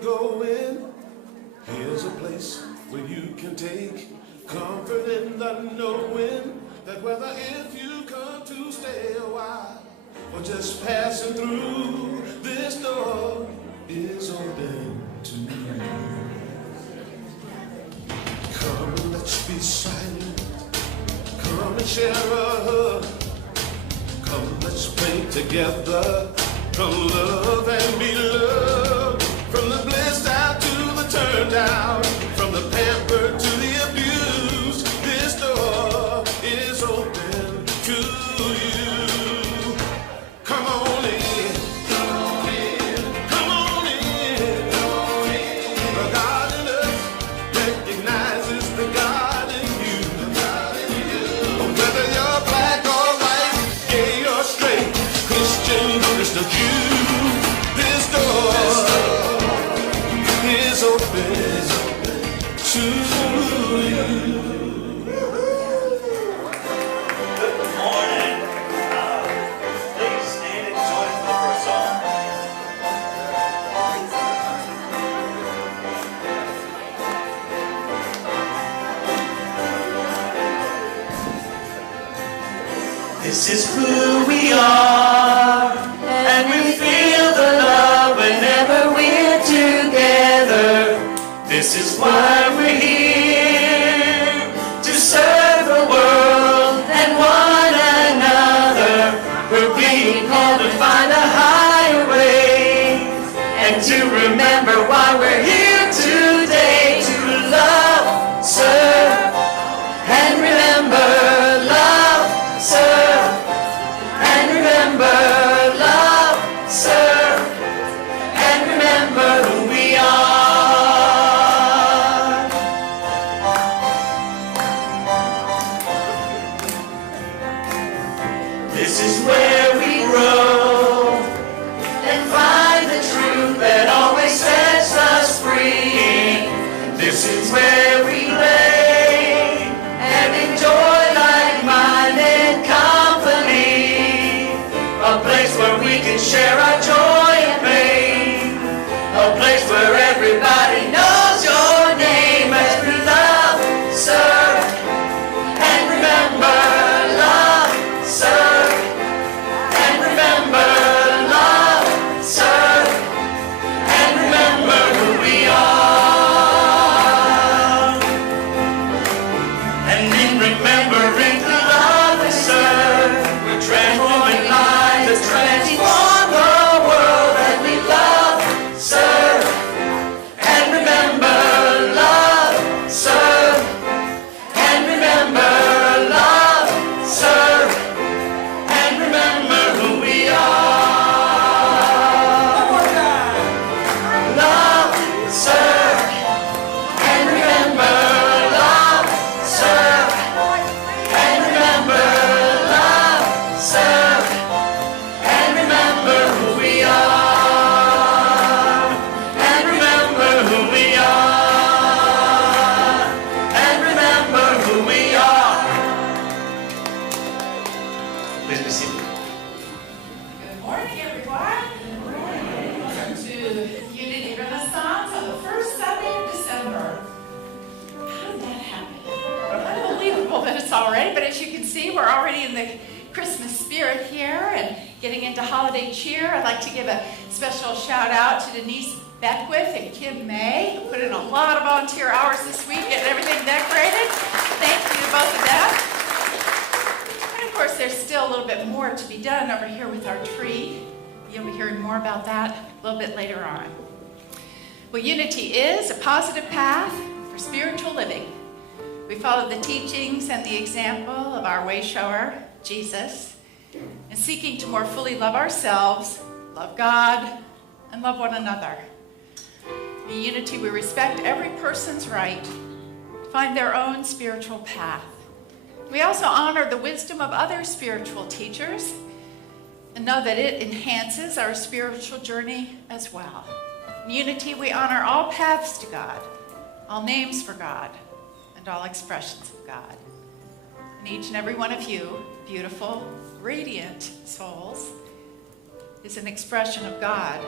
going, here's a place where you can take comfort in the knowing that whether if you come to stay a while or just passing through, this door is open to you. Come and let's be silent. Come and share a hug. Come, let's pray together. Come love and be loved. From the bliss out to the turned out, from the pampered to the abused, this door is open to you. Come on in. Come on in. Come on in. Come on in. The God in us recognizes the God in you. The God in you. Whether you're black or white, gay or straight, Christian, Buddhist or Jew, this door is open to you. Good morning. Please stand and join me for a song. This is who we are, and we feel the love whenever we're together. This is why we're here, to serve the world and one another. We're being called to find a higher way, and to remember why we're here today, to love, serve, and remember. Love, serve, and remember. Love, serve, and remember who we are. This is where we grow and find the truth that always sets us free. This is where we play and enjoy like-minded company. A place where we can share our joy and pain. A place where everybody knows your name as we love, serve, and remember. Love, serve, and remember. Love, serve, and remember who we are. And in remembering the love we serve, we're transforming lives, transform the world that we love, serve, and remember. Love, serve, and remember. Love, serve, and remember who we are. Love, serve, and remember. Love, serve, and remember. Love, serve, and remember who we are. And remember who we are. And remember who we are. Please be seated. Good morning, everyone. Welcome to Unity Renaissance on the first Sunday of December. How did that happen? Unbelievable that it's already, but as you can see, we're already in the Christmas spirit here and getting into holiday cheer. I'd like to give a special shout out to Denise Beckwith and Kim May, who put in a lot of volunteer hours this week getting everything decorated. Thank you to both of them. And of course, there's still a little bit more to be done over here with our tree. You'll be hearing more about that a little bit later on. Well, Unity is a positive path for spiritual living. We follow the teachings and the example of our way shower, Jesus, and seeking to more fully love ourselves, love God, and love one another. In Unity, we respect every person's right to find their own spiritual path. We also honor the wisdom of other spiritual teachers and know that it enhances our spiritual journey as well. In Unity, we honor all paths to God, all names for God, and all expressions of God. And each and every one of you, beautiful, radiant souls, is an expression of God.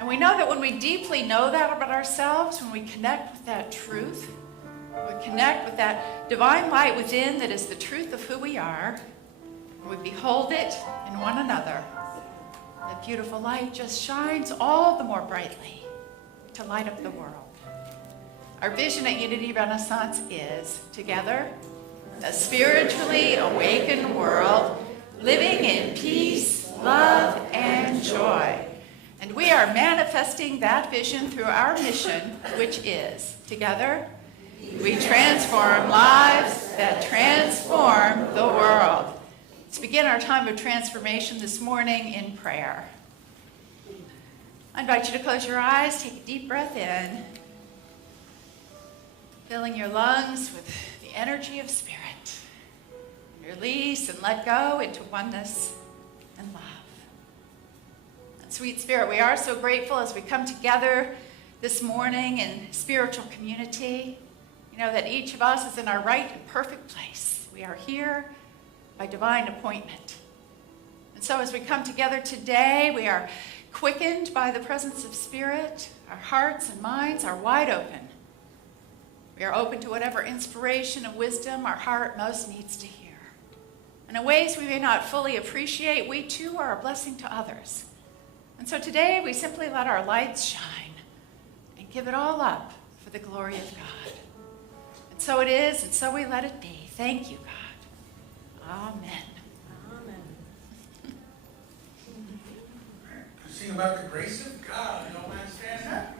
And we know that when we deeply know that about ourselves, when we connect with that truth, when we connect with that divine light within that is the truth of who we are, we behold it in one another, that beautiful light just shines all the more brightly to light up the world. Our vision at Unity Renaissance is, together, a spiritually awakened world living in peace, love, and joy. And we are manifesting that vision through our mission, which is, together, we transform lives that transform the world. Let's begin our time of transformation this morning in prayer. I invite you to close your eyes, take a deep breath in, filling your lungs with the energy of spirit. Release and let go into oneness and love. And sweet Spirit, we are so grateful as we come together this morning in spiritual community. You know that each of us is in our right and perfect place. We are here by divine appointment. And so as we come together today, we are quickened by the presence of Spirit. Our hearts and minds are wide open. We are open to whatever inspiration and wisdom our heart most needs to hear. And in ways we may not fully appreciate, we too are a blessing to others. And so today we simply let our lights shine and give it all up for the glory of God. And so it is, and so we let it be. Thank you, God. Amen. Amen. To sing about the grace of God, you don't mind standing up?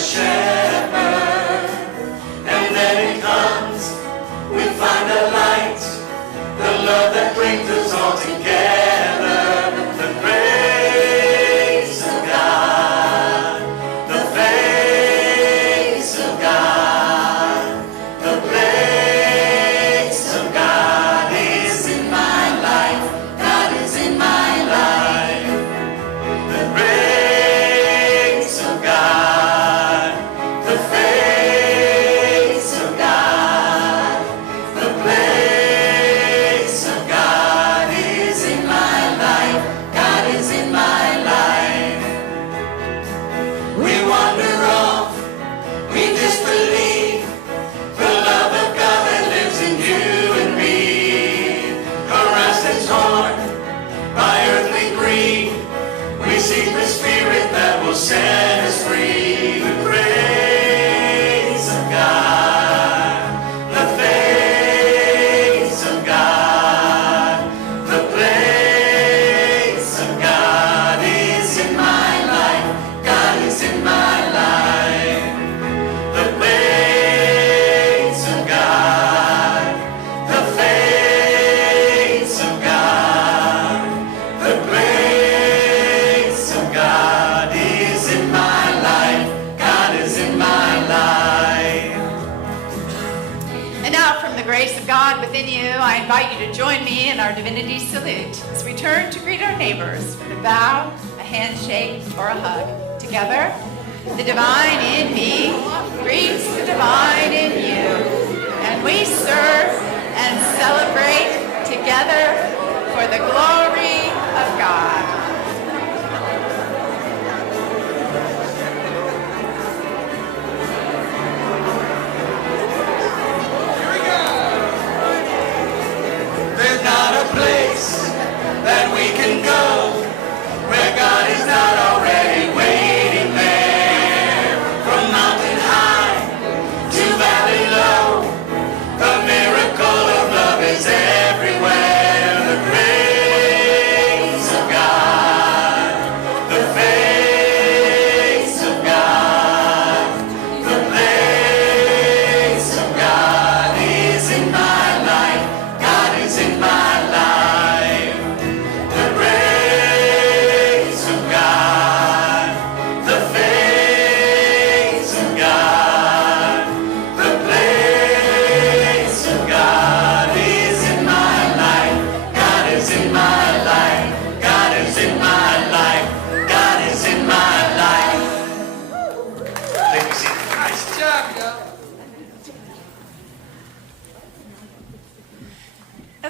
Shepherd, and then it comes, we find a light, the love that brings us all together, the grace of God, the face of God, the place of God is in my life, God is in my life, the grace of God. Set us free, the grace of God, the face of God, the place of God is in my life, God is in my life, the place of God, the face of God, the place of God. Grace of God within you, I invite you to join me in our divinity salute as we turn to greet our neighbors with a bow, a handshake, or a hug. Together, the divine in me greets the divine in you, and we serve and celebrate together for the glory of God. That we can go where God is not already waiting there. From mountain high to valley low, the miracle of love is everywhere. The grace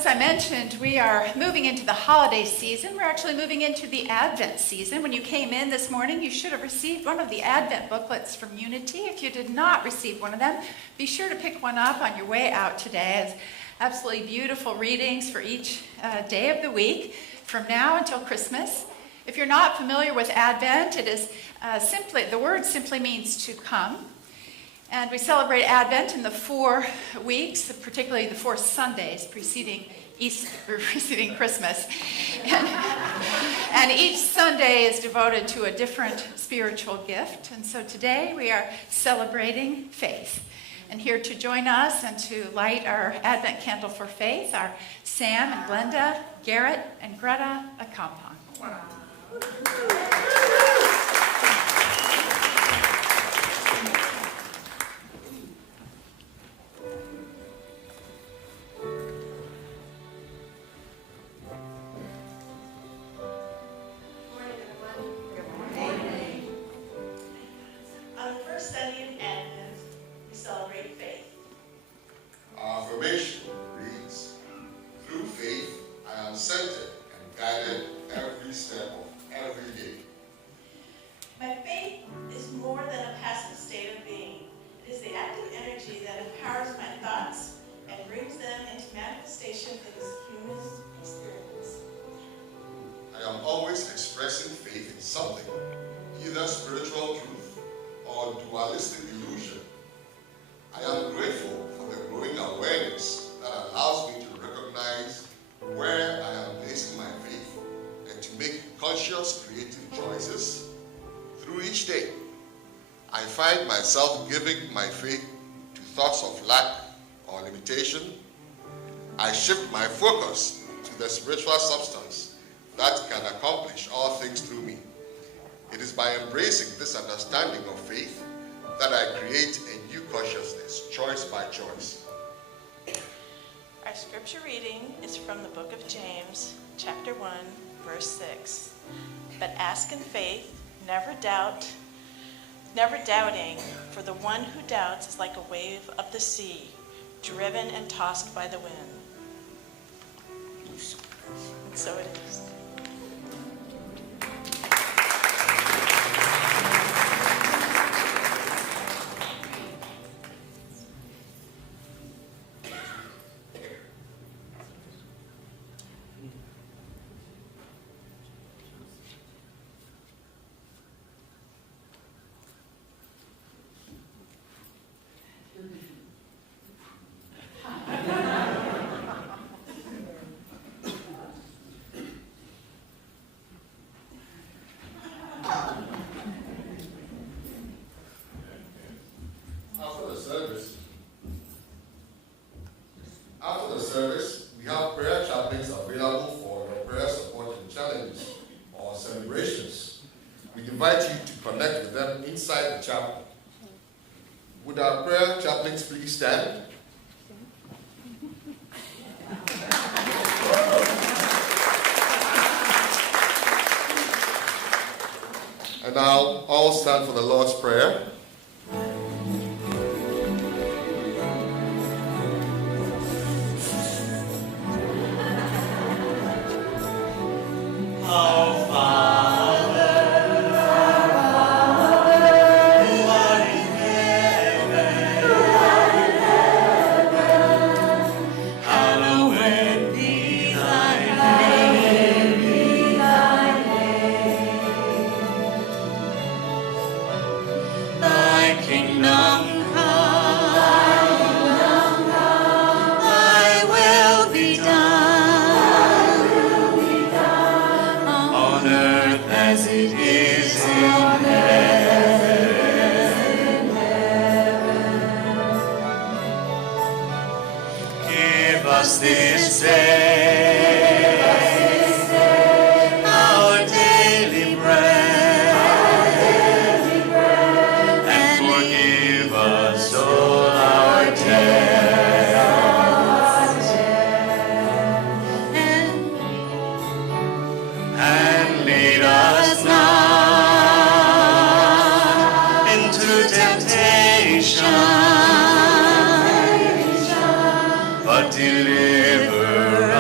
As I mentioned, we are moving into the holiday season. We're actually moving into the Advent season. When you came in this morning, you should have received one of the Advent booklets from Unity. If you did not receive one of them, be sure to pick one up on your way out today. It's absolutely beautiful readings for each day of the week from now until Christmas. If you're not familiar with Advent, it is the word simply means to come. And we celebrate Advent in the 4 weeks, particularly the 4 Sundays preceding Christmas. And each Sunday is devoted to a different spiritual gift. And so today we are celebrating faith. And here to join us and to light our Advent candle for faith are Sam and Glenda, Garrett and Greta Akampong. Wow. Giving my faith to thoughts of lack or limitation, I shift my focus to the spiritual substance that can accomplish all things through me. It is by embracing this understanding of faith that I create a new consciousness, choice by choice. Our scripture reading is from the book of James, chapter 1, verse 6. But ask in faith, never doubting, for the one who doubts is like a wave of the sea, driven and tossed by the wind. And so it is. After the service, we have prayer chaplains available for your prayer support and challenges or celebrations. We invite you to connect with them inside the chapel. Would our prayer chaplains please stand? And now all stand for the Lord's Prayer. This day our daily bread, and forgive us all our debts, and lead us not into temptation, but deliver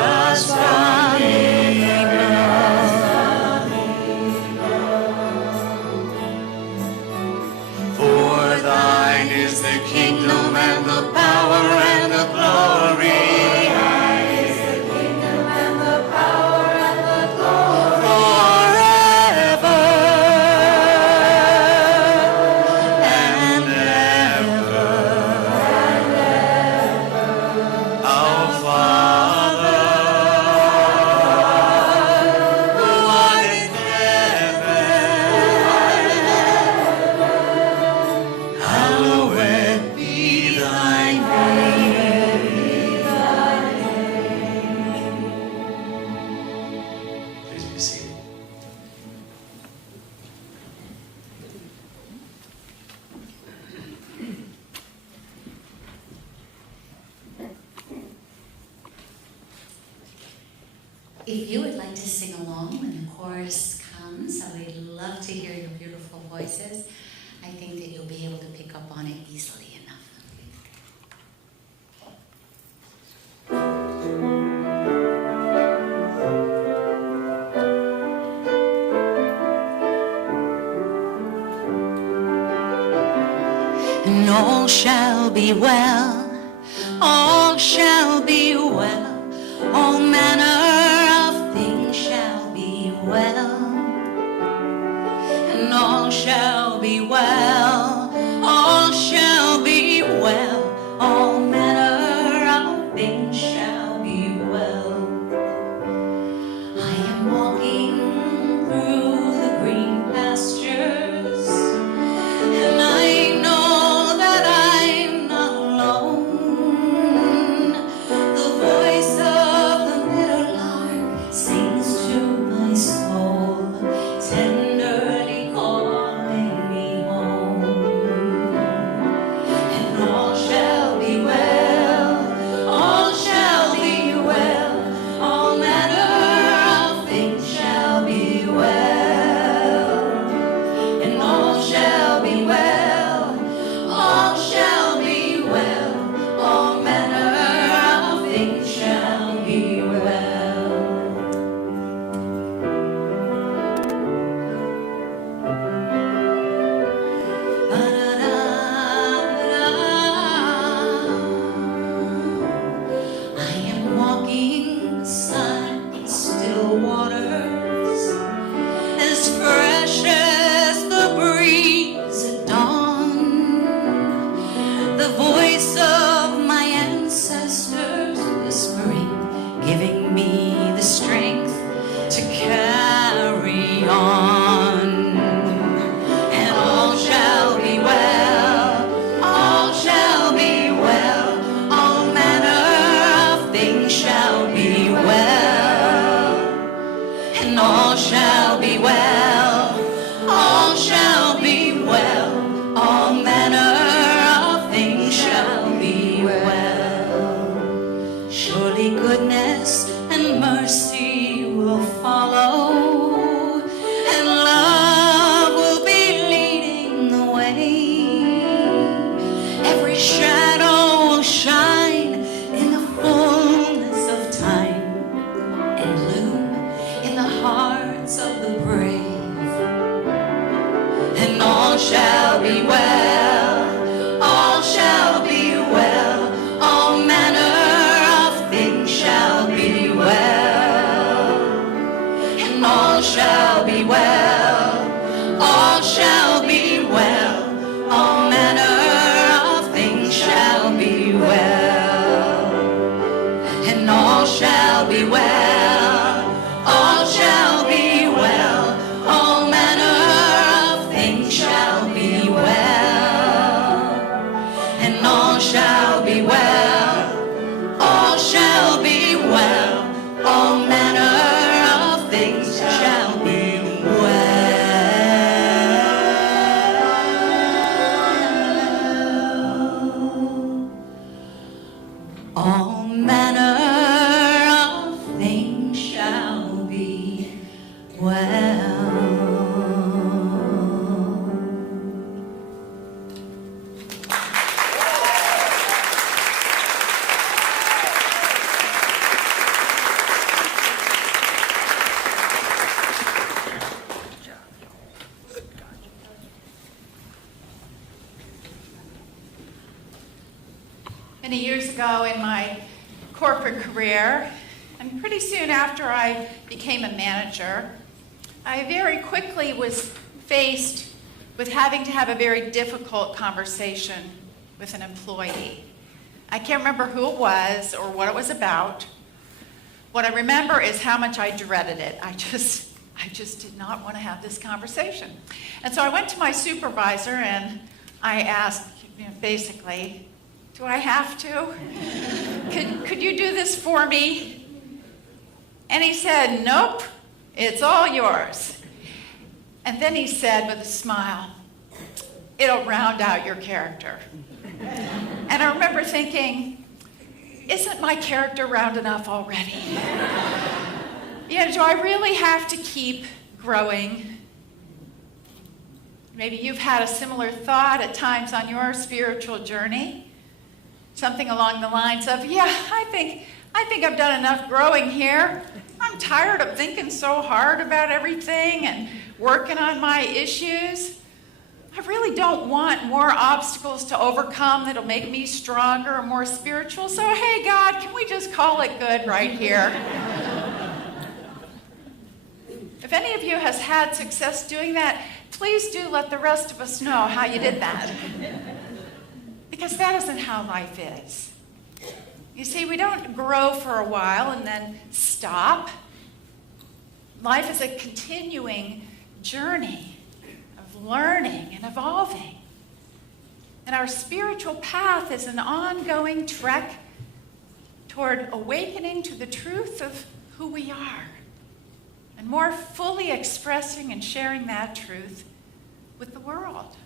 If you would like to sing along when the chorus comes, I would love to hear your beautiful voices. I think that you'll be able to pick up on it easily enough. And all shall be well, all shall be well, all manner of things shall be well, and all shall be well, all shall be well, all manner of things shall be well. I am walking through the green pastures, and I know that I'm not alone. The voice of the meadowlark sings to my soul, tenderly calling me home. And all shall be well, all shall be well, all manner of things shall be well. And all shall be well, all shall be well, all manner of things shall be well. I am walking beside still waters, as fresh as the breeze at dawn. The voice of my ancestors whispering, giving me the strength to carry on. And all shall be well, all shall be well, all manner of things shall be well. And all shall be well, all shall be well, all manner of things shall be well. Surely goodness and mercy will follow, and love will be leading the way. Every shadow will shine in the fullness of time, and bloom in the hearts of the brave. And all shall be well, all shall be well, all manner of things shall be well. And all shall be well, all shall be well, all manner of things shall be well. And all shall be well, all shall be well, all manner of things shall be well. And all shall be well, all shall be well, all manner of things shall be well. All manner of things shall be well. Many years ago in my corporate career, and pretty soon after I became a manager, I very quickly was faced with having to have a very difficult conversation with an employee. I can't remember who it was or what it was about. What I remember is how much I dreaded it. I just did not want to have this conversation. And so I went to my supervisor and I asked, basically, do I have to? Could you do this for me? And he said, nope, it's all yours. And then he said with a smile, it'll round out your character. And I remember thinking, isn't my character round enough already? Do I really have to keep growing? Maybe you've had a similar thought at times on your spiritual journey. Something along the lines of, I think I've done enough growing here. I'm tired of thinking so hard about everything and working on my issues. I really don't want more obstacles to overcome that'll make me stronger or more spiritual. So, hey, God, can we just call it good right here? If any of you has had success doing that, please do let the rest of us know how you did that. Because that isn't how life is. You see, we don't grow for a while and then stop. Life is a continuing journey of learning and evolving. And our spiritual path is an ongoing trek toward awakening to the truth of who we are, and more fully expressing and sharing that truth with the world.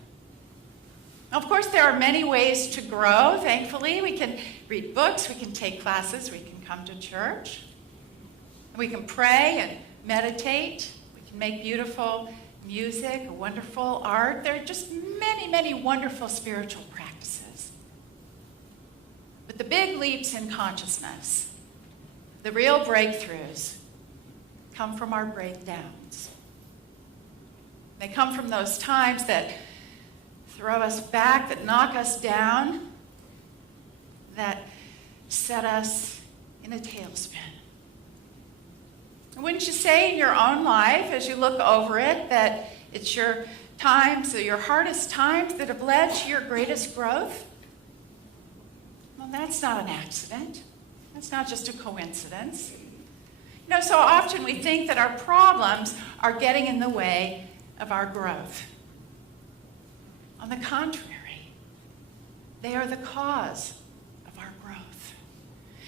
Of course, there are many ways to grow, thankfully. We can read books, we can take classes, we can come to church, we can pray and meditate, we can make beautiful music, wonderful art. There are just many, many wonderful spiritual practices. But the big leaps in consciousness, the real breakthroughs, come from our breakdowns. They come from those times that throw us back, that knock us down, that set us in a tailspin. Wouldn't you say in your own life, as you look over it, that it's your times, or your hardest times, that have led to your greatest growth? Well, that's not an accident. That's not just a coincidence. So often we think that our problems are getting in the way of our growth. On the contrary, they are the cause of our growth.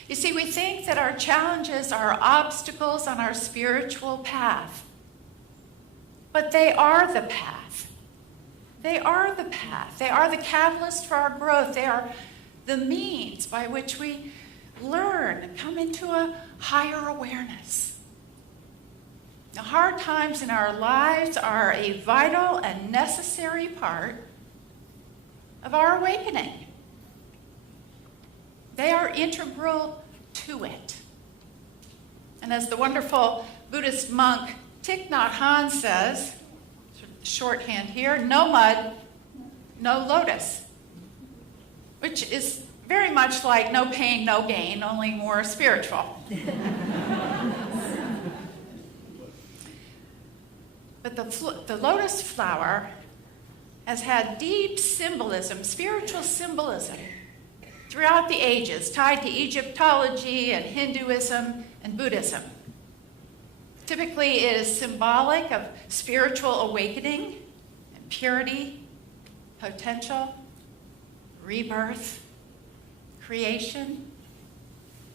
You see, we think that our challenges are obstacles on our spiritual path, but they are the path. They are the path. They are the catalyst for our growth. They are the means by which we learn and come into a higher awareness. The hard times in our lives are a vital and necessary part of our awakening. They are integral to it. And as the wonderful Buddhist monk Thich Nhat Hanh says, sort of the shorthand here, no mud, no lotus, which is very much like no pain, no gain, only more spiritual. But the lotus flower has had deep symbolism, spiritual symbolism, throughout the ages, tied to Egyptology and Hinduism and Buddhism. Typically, it is symbolic of spiritual awakening and purity, potential, rebirth, creation,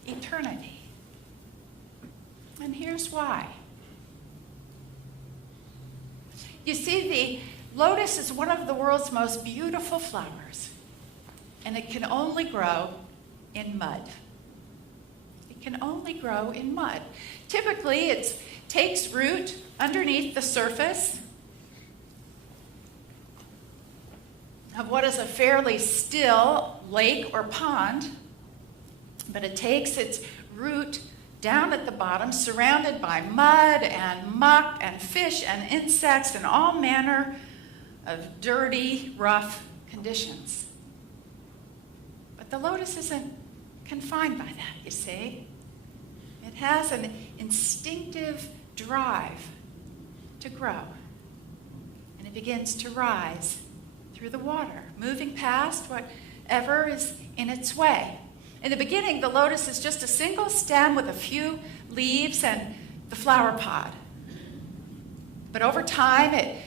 eternity. And here's why. You see, the lotus is one of the world's most beautiful flowers, and it can only grow in mud. It can only grow in mud. Typically, it takes root underneath the surface of what is a fairly still lake or pond, but it takes its root down at the bottom, surrounded by mud and muck and fish and insects and all manner of dirty, rough conditions. But the lotus isn't confined by that, you see. It has an instinctive drive to grow, and it begins to rise through the water, moving past whatever is in its way. In the beginning, the lotus is just a single stem with a few leaves and the flower pod. But over time, it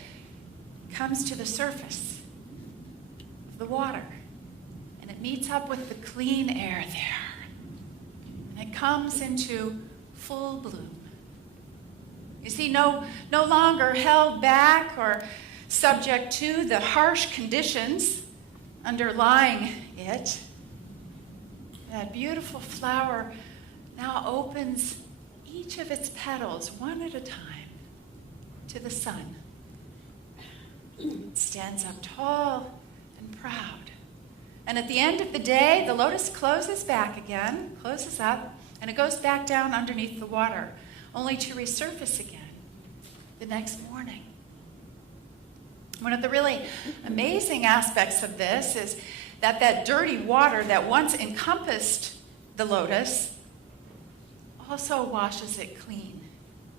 comes to the surface of the water, and it meets up with the clean air there, and it comes into full bloom. You see, no longer held back or subject to the harsh conditions underlying it, that beautiful flower now opens each of its petals, one at a time, to the sun. It stands up tall and proud. And at the end of the day, the lotus closes back again, closes up, and it goes back down underneath the water, only to resurface again the next morning. One of the really amazing aspects of this is that that dirty water that once encompassed the lotus also washes it clean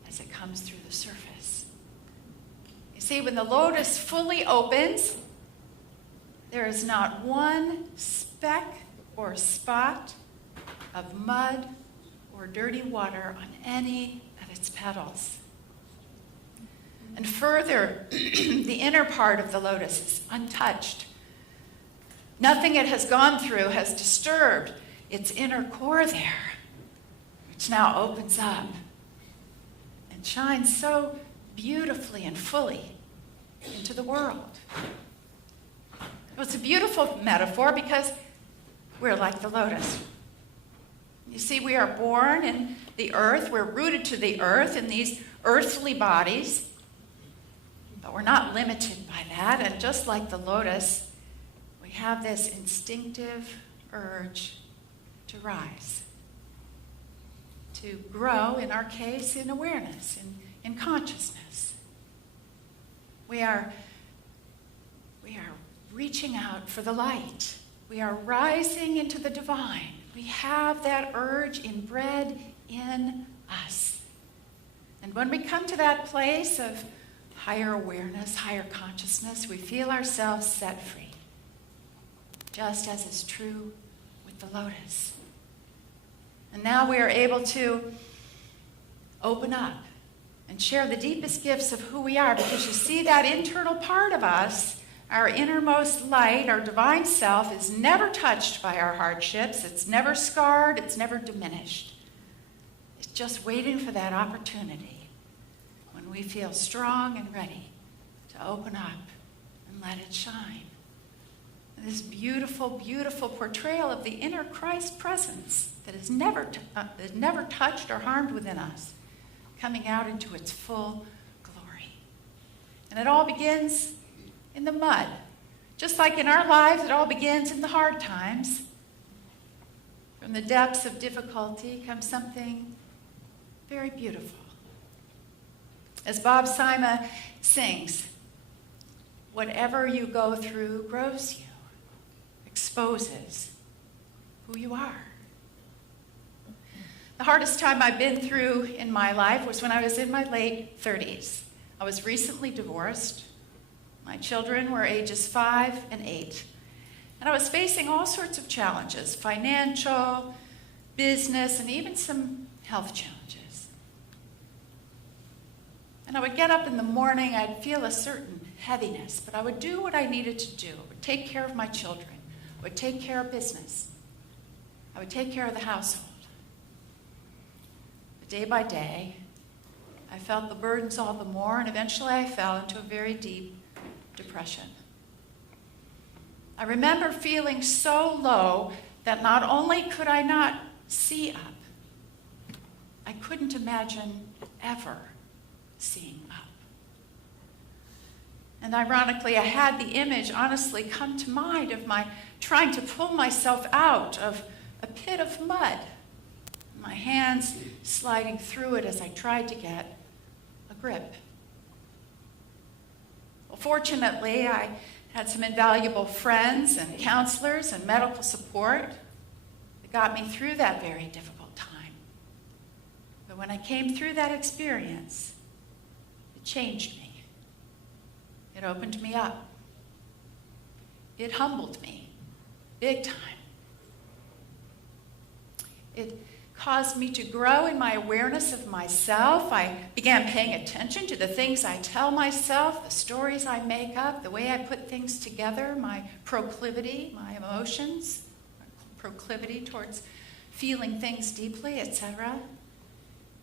as it comes through the surface. You see, when the lotus fully opens, there is not one speck or spot of mud or dirty water on any of its petals. And further, the inner part of the lotus is untouched. Nothing it has gone through has disturbed its inner core there, which now opens up and shines so beautifully and fully into the world. It's a beautiful metaphor because we're like the lotus. You see, we are born in the earth. We're rooted to the earth in these earthly bodies. But we're not limited by that. And just like the lotus, we have this instinctive urge to rise, to grow, in our case, in awareness, in consciousness. We are reaching out for the light. We are rising into the divine. We have that urge inbred in us. And when we come to that place of higher awareness, higher consciousness, we feel ourselves set free, just as is true with the lotus. And now we are able to open up and share the deepest gifts of who we are, because you see, that internal part of us, our innermost light, our divine self, is never touched by our hardships. It's never scarred. It's never diminished. It's just waiting for that opportunity when we feel strong and ready to open up and let it shine. And this beautiful, beautiful portrayal of the inner Christ presence that is never touched or harmed within us, coming out into its full glory. And it all begins in the mud. Just like in our lives, it all begins in the hard times. From the depths of difficulty comes something very beautiful. As Bob Sima sings, whatever you go through grows you, exposes who you are. The hardest time I've been through in my life was when I was in my late 30s. I was recently divorced. My children were ages 5 and 8. And I was facing all sorts of challenges, financial, business, and even some health challenges. And I would get up in the morning, I'd feel a certain heaviness, but I would do what I needed to do. I would take care of my children. I would take care of business. I would take care of the household. But day by day, I felt the burdens all the more, and eventually I fell into a very deep depression. I remember feeling so low that not only could I not see up, I couldn't imagine ever seeing up. And ironically, I had the image honestly come to mind of my trying to pull myself out of a pit of mud, my hands sliding through it as I tried to get a grip. Well, fortunately, I had some invaluable friends and counselors and medical support that got me through that very difficult time. But when I came through that experience, it changed me. It opened me up. It humbled me, big time. It caused me to grow in my awareness of myself. I began paying attention to the things I tell myself, the stories I make up, the way I put things together, my proclivity, my emotions, my proclivity towards feeling things deeply, etc.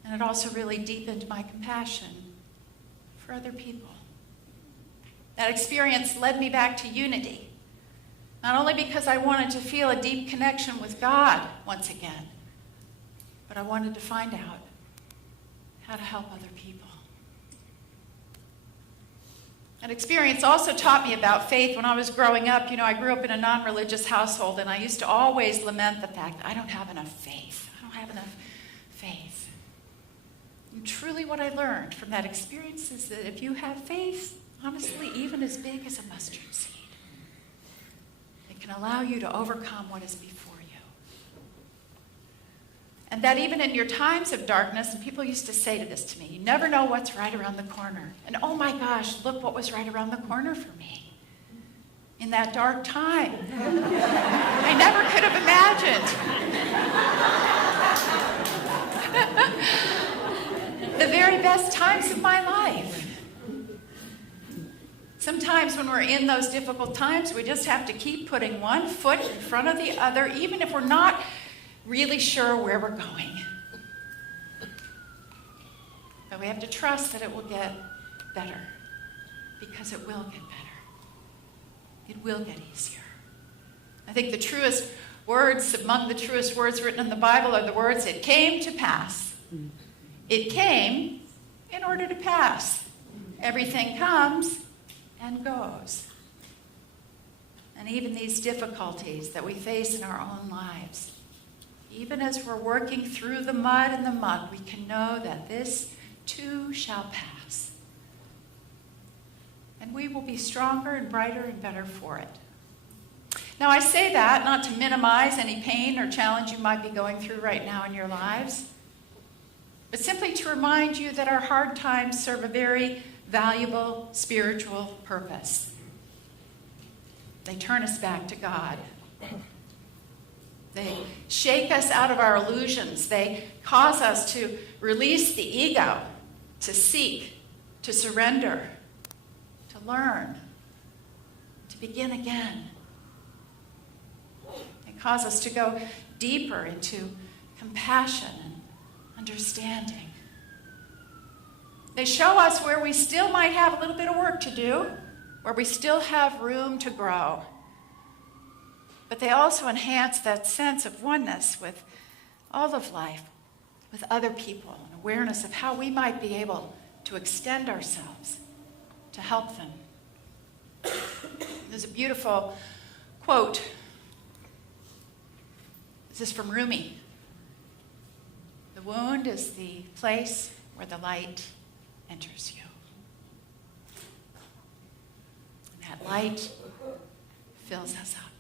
And it also really deepened my compassion for other people. That experience led me back to unity, not only because I wanted to feel a deep connection with God once again, but I wanted to find out how to help other people. That experience also taught me about faith. When I was growing up, I grew up in a non-religious household, and I used to always lament the fact that I don't have enough faith. I don't have enough faith. And truly what I learned from that experience is that if you have faith, honestly, even as big as a mustard seed, it can allow you to overcome what is before you. And that even in your times of darkness, and people used to say this to me, you never know what's right around the corner. And oh my gosh, look what was right around the corner for me in that dark time. I never could have imagined. The very best times of my life. Sometimes when we're in those difficult times, we just have to keep putting one foot in front of the other, even if we're not really sure where we're going. But we have to trust that it will get better, because it will get better. It will get easier. I think the truest words, among the truest words written in the Bible, are the words, "It came to pass." It came in order to pass. Everything comes and goes. And even these difficulties that we face in our own lives, even as we're working through the mud and the muck, we can know that this too shall pass. And we will be stronger and brighter and better for it. Now, I say that not to minimize any pain or challenge you might be going through right now in your lives, but simply to remind you that our hard times serve a very valuable spiritual purpose. They turn us back to God. They shake us out of our illusions. They cause us to release the ego, to seek, to surrender, to learn, to begin again. They cause us to go deeper into compassion and understanding. They show us where we still might have a little bit of work to do, where we still have room to grow. But they also enhance that sense of oneness with all of life, with other people, and awareness of how we might be able to extend ourselves to help them. There's a beautiful quote. This is from Rumi. "The wound is the place where the light enters you. And that light fills us up."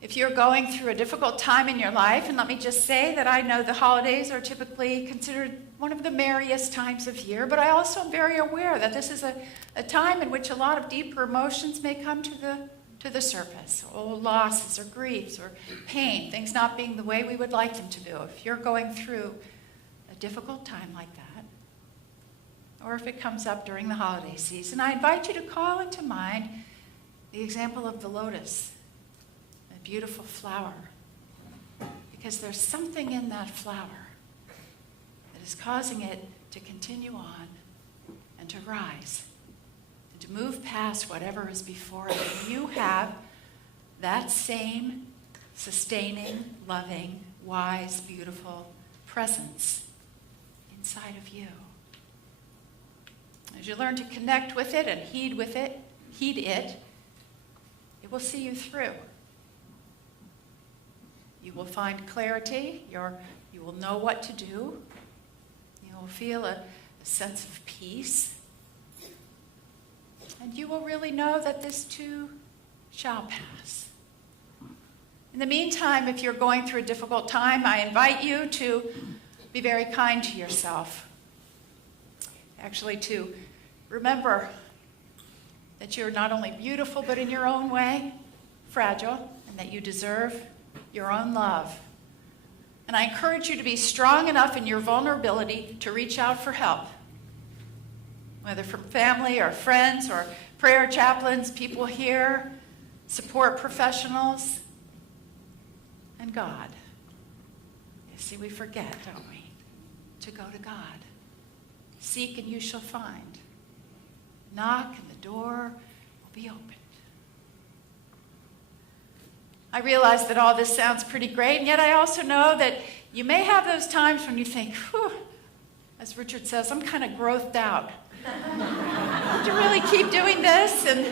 If you're going through a difficult time in your life, and let me just say that I know the holidays are typically considered one of the merriest times of year, but I also am very aware that this is a time in which a lot of deeper emotions may come to the surface. Old losses or griefs or pain, things not being the way we would like them to do. If you're going through a difficult time like that, or if it comes up during the holiday season, I invite you to call into mind the example of the lotus, a beautiful flower, because there's something in that flower that is causing it to continue on and to rise and to move past whatever is before it. And you have that same sustaining, loving, wise, beautiful presence inside of you. As you learn to connect with it and heed it, it will see you through. You will find clarity. You will know what to do. You will feel a sense of peace. And you will really know that this too shall pass. In the meantime, if you're going through a difficult time, I invite you to be very kind to yourself. Actually, to remember that you're not only beautiful, but in your own way, fragile, and that you deserve your own love. And I encourage you to be strong enough in your vulnerability to reach out for help, whether from family or friends or prayer chaplains, people here, support professionals, and God. You see, we forget, don't we, to go to God. Seek and you shall find. Knock and the door will be opened. I realize that all this sounds pretty great, and yet I also know that you may have those times when you think, whew, as Richard says, I'm kind of growthed out. To really keep doing this? And,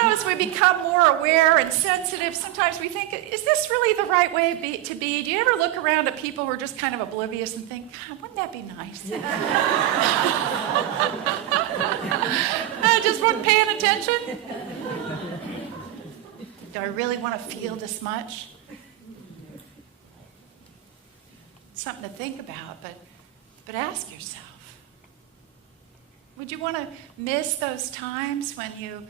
as we become more aware and sensitive, sometimes we think, is this really the right way to be? Do you ever look around at people who are just kind of oblivious and think, God, wouldn't that be nice? I just wasn't paying attention. Do I really want to feel this much? Something to think about, but ask yourself. Would you want to miss those times when you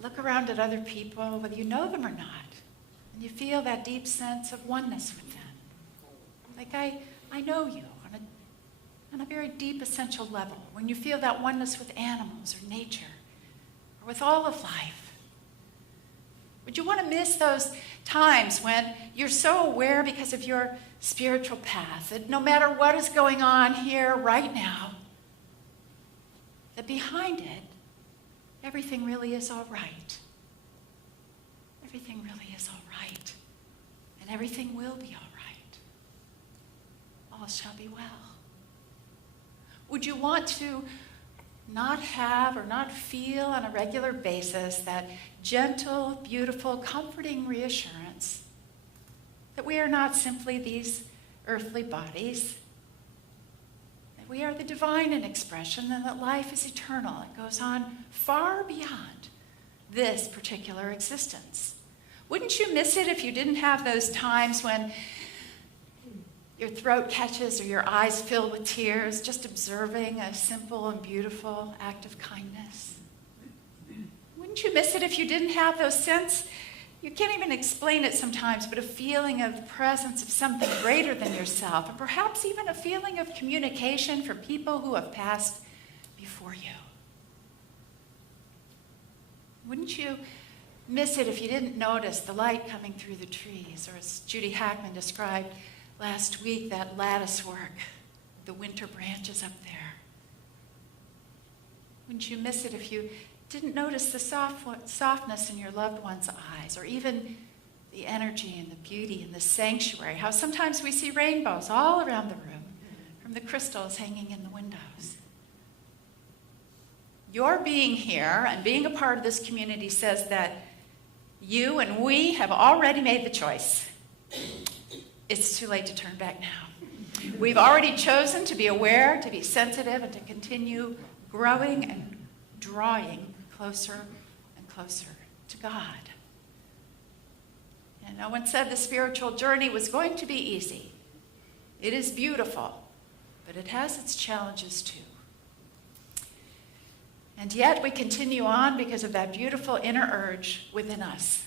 look around at other people, whether you know them or not, and you feel that deep sense of oneness with them? Like, I know you on a very deep, essential level. When you feel that oneness with animals or nature or with all of life. Would you want to miss those times when you're so aware because of your spiritual path that no matter what is going on here right now, that behind it, everything really is all right. Everything really is all right. And everything will be all right. All shall be well. Would you want to not have or not feel on a regular basis that gentle, beautiful, comforting reassurance that we are not simply these earthly bodies, that we are the divine in expression, and that life is eternal and goes on far beyond this particular existence? Wouldn't you miss it if you didn't have those times when your throat catches or your eyes fill with tears, just observing a simple and beautiful act of kindness? Wouldn't you miss it if you didn't have those sense, you can't even explain it sometimes, but a feeling of the presence of something greater than yourself, and perhaps even a feeling of communication from people who have passed before you? Wouldn't you miss it if you didn't notice the light coming through the trees, or as Judy Hackman described last week, that lattice work, the winter branches up there? Wouldn't you miss it if you didn't notice the softness in your loved one's eyes, or even the energy and the beauty in the sanctuary? How sometimes we see rainbows all around the room from the crystals hanging in the windows. Your being here and being a part of this community says that you and we have already made the choice. It's too late to turn back now. We've already chosen to be aware, to be sensitive, and to continue growing and drawing closer and closer to God. And no one said the spiritual journey was going to be easy. It is beautiful, but it has its challenges too. And yet we continue on because of that beautiful inner urge within us.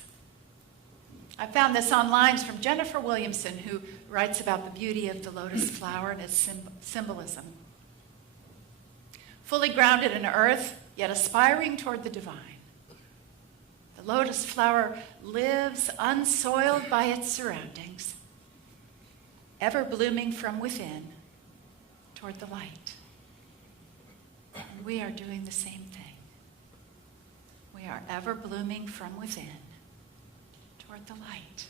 I found this online from Jennifer Williamson, who writes about the beauty of the lotus flower and its symbolism. Fully grounded in earth, yet aspiring toward the divine, the lotus flower lives unsoiled by its surroundings, ever blooming from within toward the light. And we are doing the same thing. We are ever blooming from within toward the light.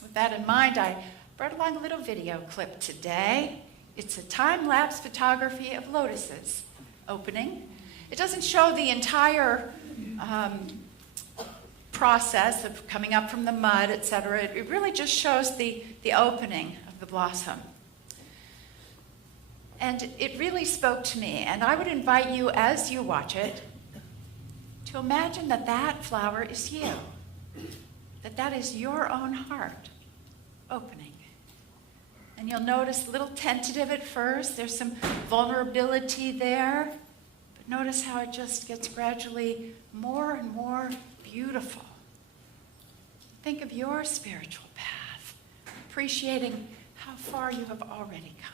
With that in mind, I brought along a little video clip today. It's a time-lapse photography of lotuses opening. It doesn't show the entire process of coming up from the mud, etc. It really just shows the opening of the blossom. And it really spoke to me, and I would invite you, as you watch it, to imagine that that flower is you, that is your own heart opening. And you'll notice a little tentative at first. There's some vulnerability there, but notice how it just gets gradually more and more beautiful. Think of your spiritual path, appreciating how far you have already come.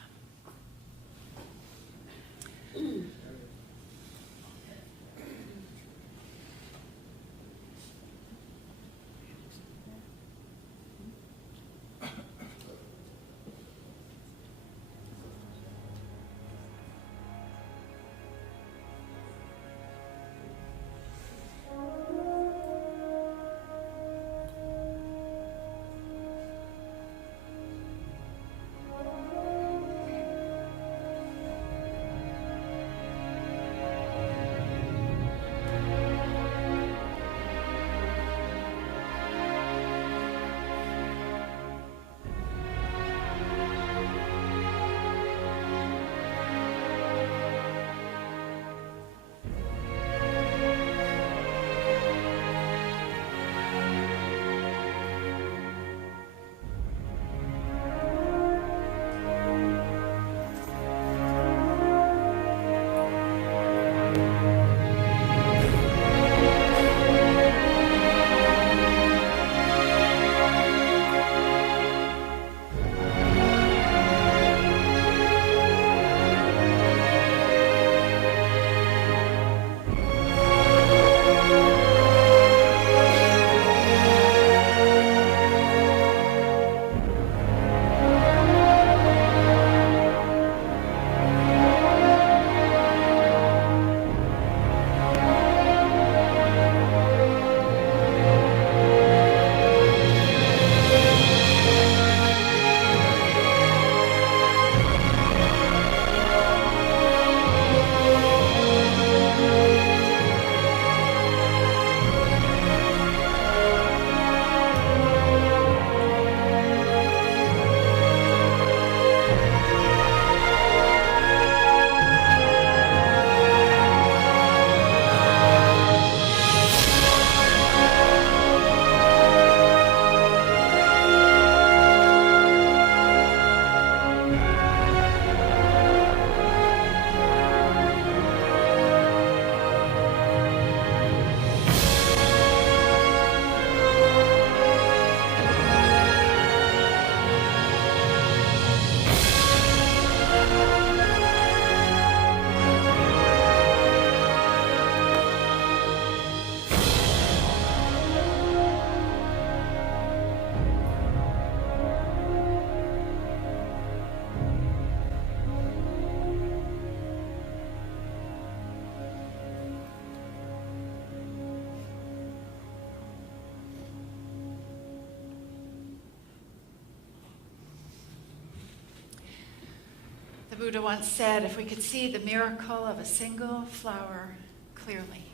Buddha once said, if we could see the miracle of a single flower clearly,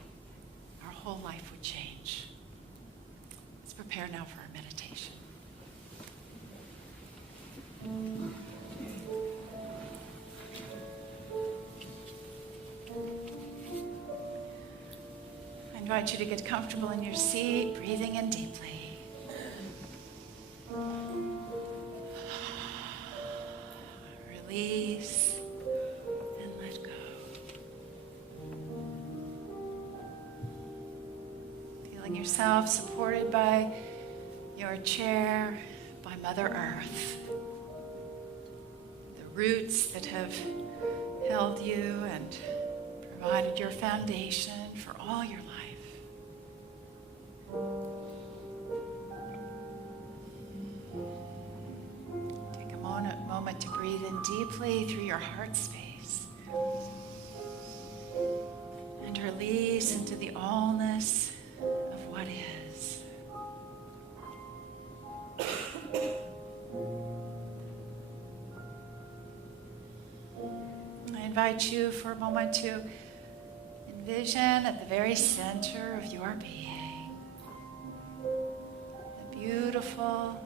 our whole life would change. Let's prepare now for our meditation. I invite you to get comfortable in your seat, breathing in deeply. Release and let go. Feeling yourself supported by your chair, by Mother Earth. The roots that have held you and provided your foundation for all your life. Moment to breathe in deeply through your heart space and release into the allness of what is. I invite you for a moment to envision at the very center of your being the beautiful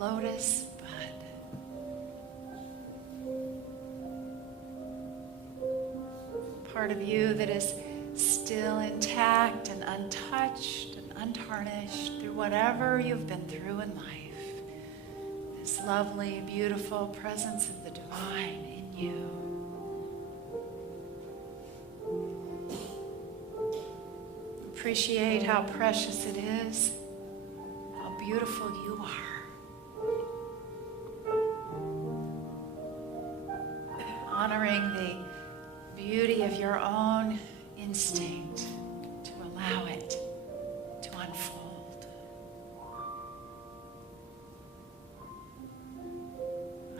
lotus bud. Part of you that is still intact and untouched and untarnished through whatever you've been through in life. This lovely, beautiful presence of the divine in you. Appreciate how precious it is, how beautiful you are. Honoring the beauty of your own instinct to allow it to unfold.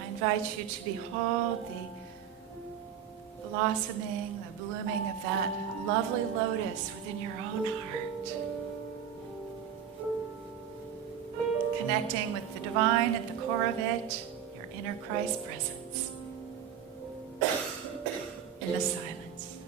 I invite you to behold the blossoming, the blooming of that lovely lotus within your own heart. Connecting with the divine at the core of it, your inner Christ presence. In the silence.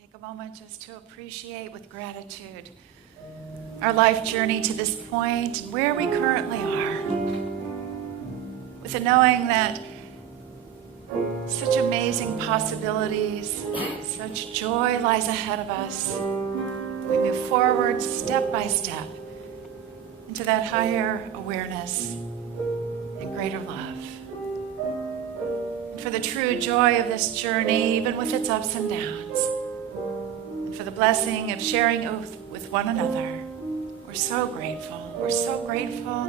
Take a moment just to appreciate with gratitude our life journey to this point and where we currently are. With the knowing that such amazing possibilities, such joy lies ahead of us. We move forward step by step into that higher awareness and greater love. And for the true joy of this journey, even with its ups and downs, and for the blessing of sharing with one another, we're so grateful. We're so grateful.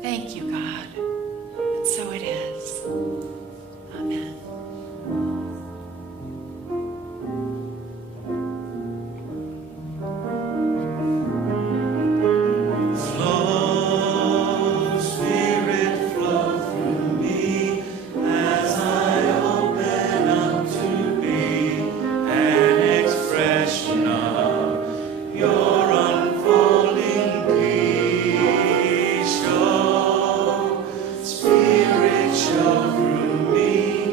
Thank you, God. And so it is. Amen. Spirit, show through me.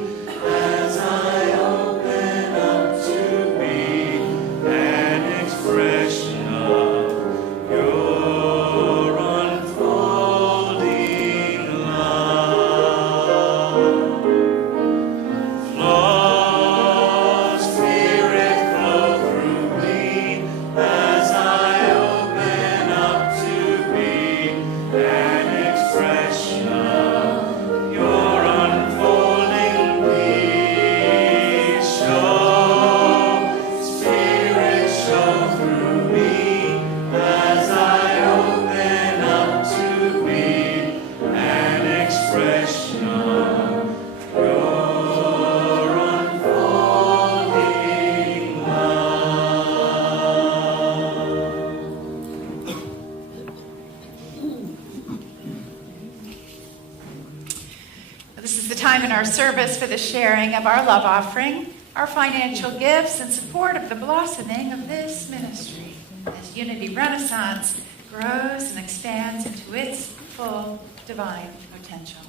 our service for the sharing of our love offering, our financial gifts, and support of the blossoming of this ministry as Unity Renaissance grows and expands into its full divine potential.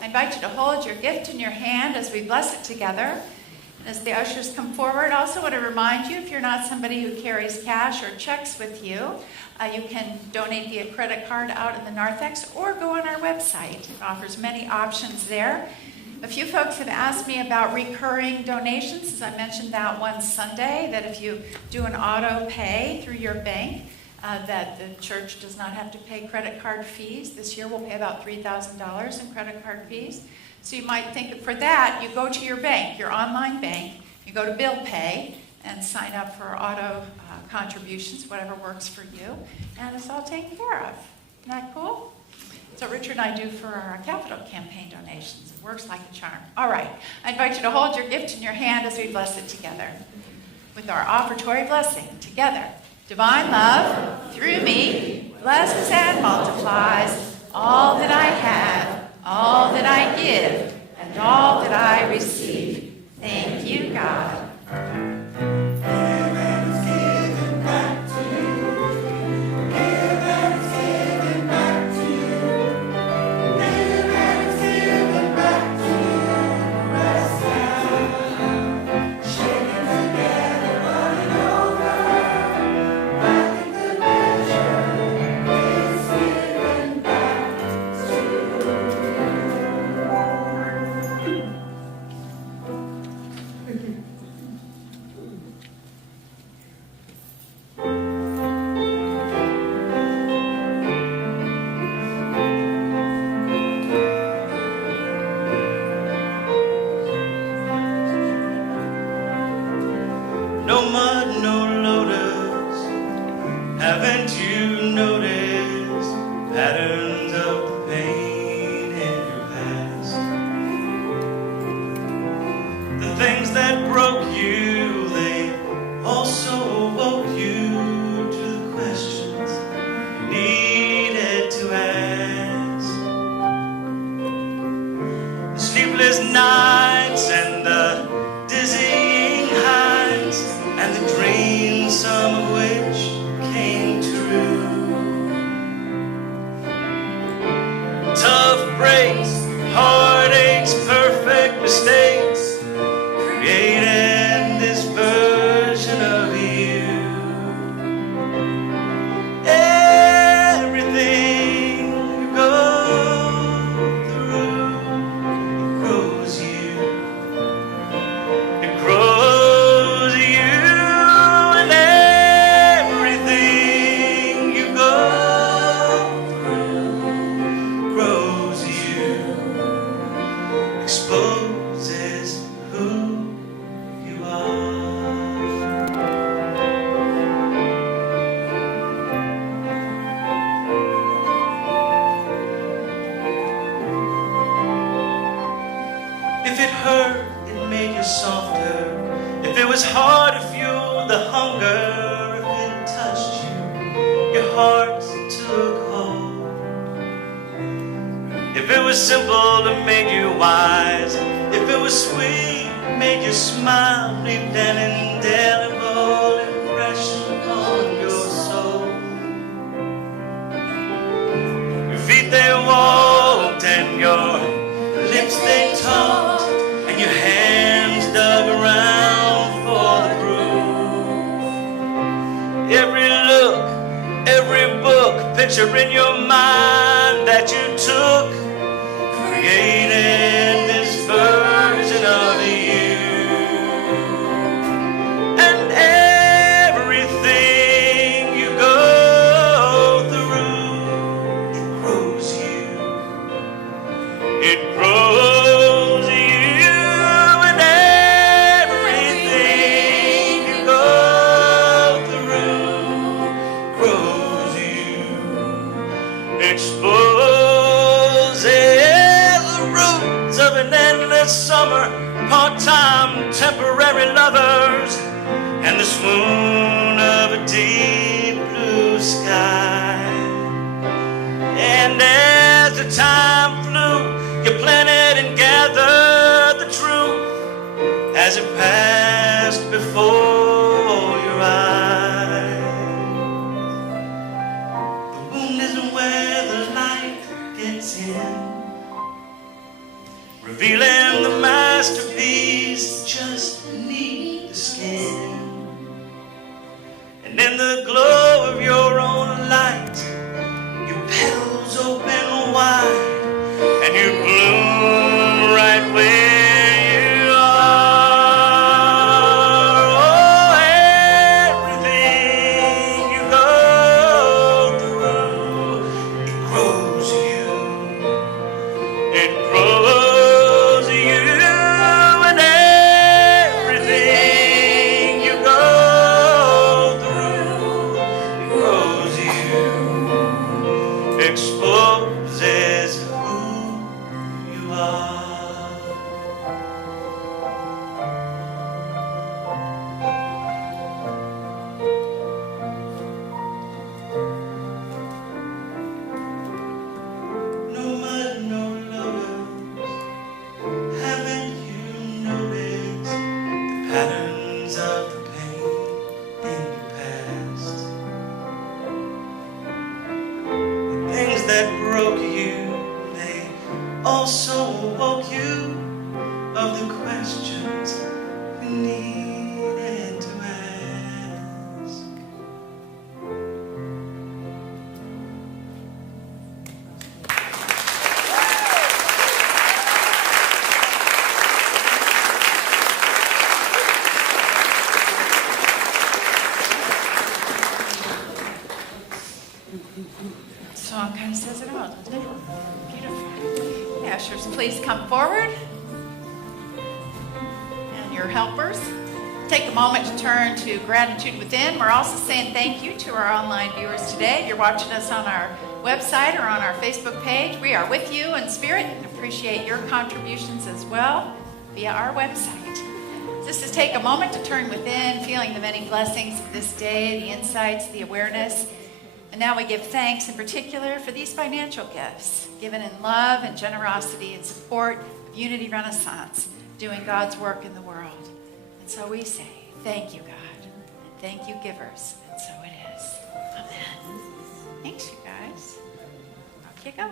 I invite you to hold your gift in your hand as we bless it together. As the ushers come forward, I also want to remind you, if you're not somebody who carries cash or checks with you, you can donate via credit card out in the narthex or go on our website. It offers many options there. A few folks have asked me about recurring donations, as I mentioned that one Sunday, that if you do an auto pay through your bank, that the church does not have to pay credit card fees. This year we'll pay about $3,000 in credit card fees. So you might think that for that, you go to your bank, your online bank, you go to Bill Pay and sign up for auto contributions, whatever works for you, and it's all taken care of. Isn't that cool? That's what Richard and I do for our capital campaign donations. It works like a charm. All right, I invite you to hold your gift in your hand as we bless it together. With our offertory blessing together. Divine love, through me, blesses and multiplies all that I have, all that I give, and all that I receive. Thank you, God. No mud, no lotus. Haven't you noticed patterns of the pain in your past? The things that broke you, they also woke you to the questions you needed to ask. The sleepless nights and the dizzying heights, and the dreams, some of which came true. Tough breaks, heartaches, perfect mistakes created this version of you. Everything you go through, it grows you. It grows you, and everything you go through grows you, exposes who you are. If it hurt, it made you softer. If it was hard to fuel the hunger, if it touched you, your heart took hold. If it was simple, it made you wise. If it was sweet, it made you smile. Leave an indelible impression on your soul. Your feet they walked and your lips they talked, and your hands dug around for the proof. Every look, every book, picture in your mind that you took created this version of you. And everything you go through, it grows you. It grows you, and everything you go through grows you, exposes the roots And in the glow of your own light, your petals open wide, and you bloom right where you are. Oh, everything you go through, it grows you. It grows you, and everything you go through, it grows you, exposes who you are. No mud, no Lotus. Haven't you noticed the patterns of the pain in your past? The things that broke you, they also woke you of the questions you needed to ask. Song kind of says it all, doesn't it? Beautiful. The ushers, please come forward. And your helpers. Take a moment to turn to Gratitude Within. We're also saying thank you to our online viewers today. If you're watching us on our website or on our Facebook page, we are with you in spirit and appreciate your contributions as well via our website. Just to take a moment to turn within, feeling the many blessings of this day, the insights, the awareness. And now we give thanks in particular for these financial gifts, given in love and generosity and support of Unity Renaissance, doing God's work in the world. And so we say, thank you, God, and thank you, givers, and so it is. Amen. Thanks, you guys. Off you go.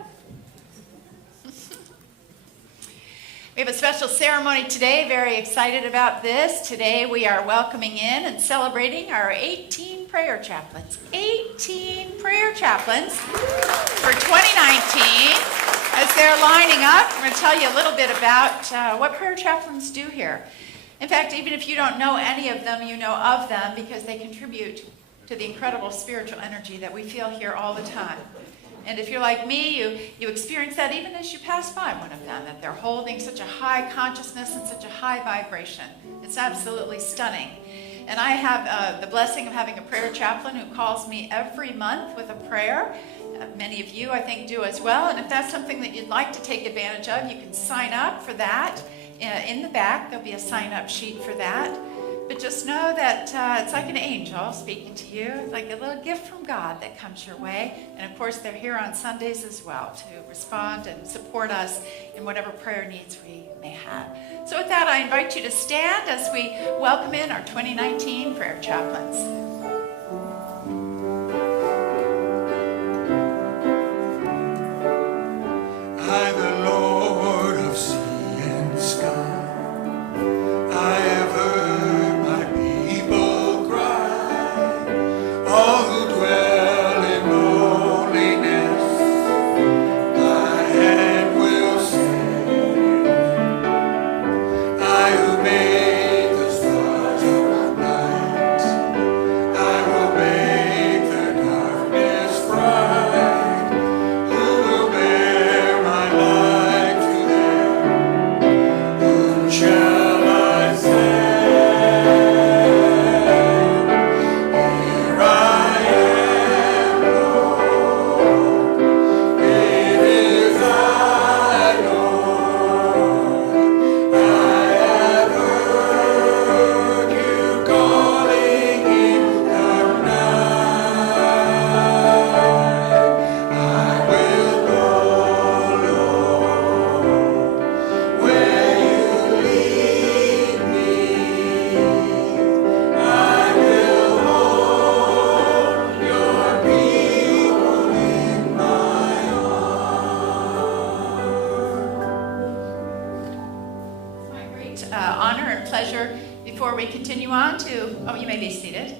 We have a special ceremony today, very excited about this. Today we are welcoming in and celebrating our 18 prayer chaplains. 18 prayer chaplains for 2019. As they're lining up, I'm going to tell you a little bit about what prayer chaplains do here. In fact, even if you don't know any of them, you know of them because they contribute to the incredible spiritual energy that we feel here all the time. And if you're like me, you experience that even as you pass by one of them, that they're holding such a high consciousness and such a high vibration. It's absolutely stunning. And I have the blessing of having a prayer chaplain who calls me every month with a prayer. Many of you, I think, do as well. And if that's something that you'd like to take advantage of, you can sign up for that. In the back, there'll be a sign-up sheet for that. But just know that it's like an angel speaking to you. It's like a little gift from God that comes your way. And of course, they're here on Sundays as well to respond and support us in whatever prayer needs we may have. So with that, I invite you to stand as we welcome in our 2019 prayer chaplains. I, the Lord of sea and sky, I have heard my people cry, all who dwell in loneliness, my hand will save. I who made the stars of night, I will make the darkness bright. Who will bear my light to them? Whom shall I send? Here I am, Lord. It is I, Lord. I have heard you calling in the night. I will go, Lord, where you lead me. I will hold your people in my arms. My great honor and pleasure before we continue on to, you may be seated.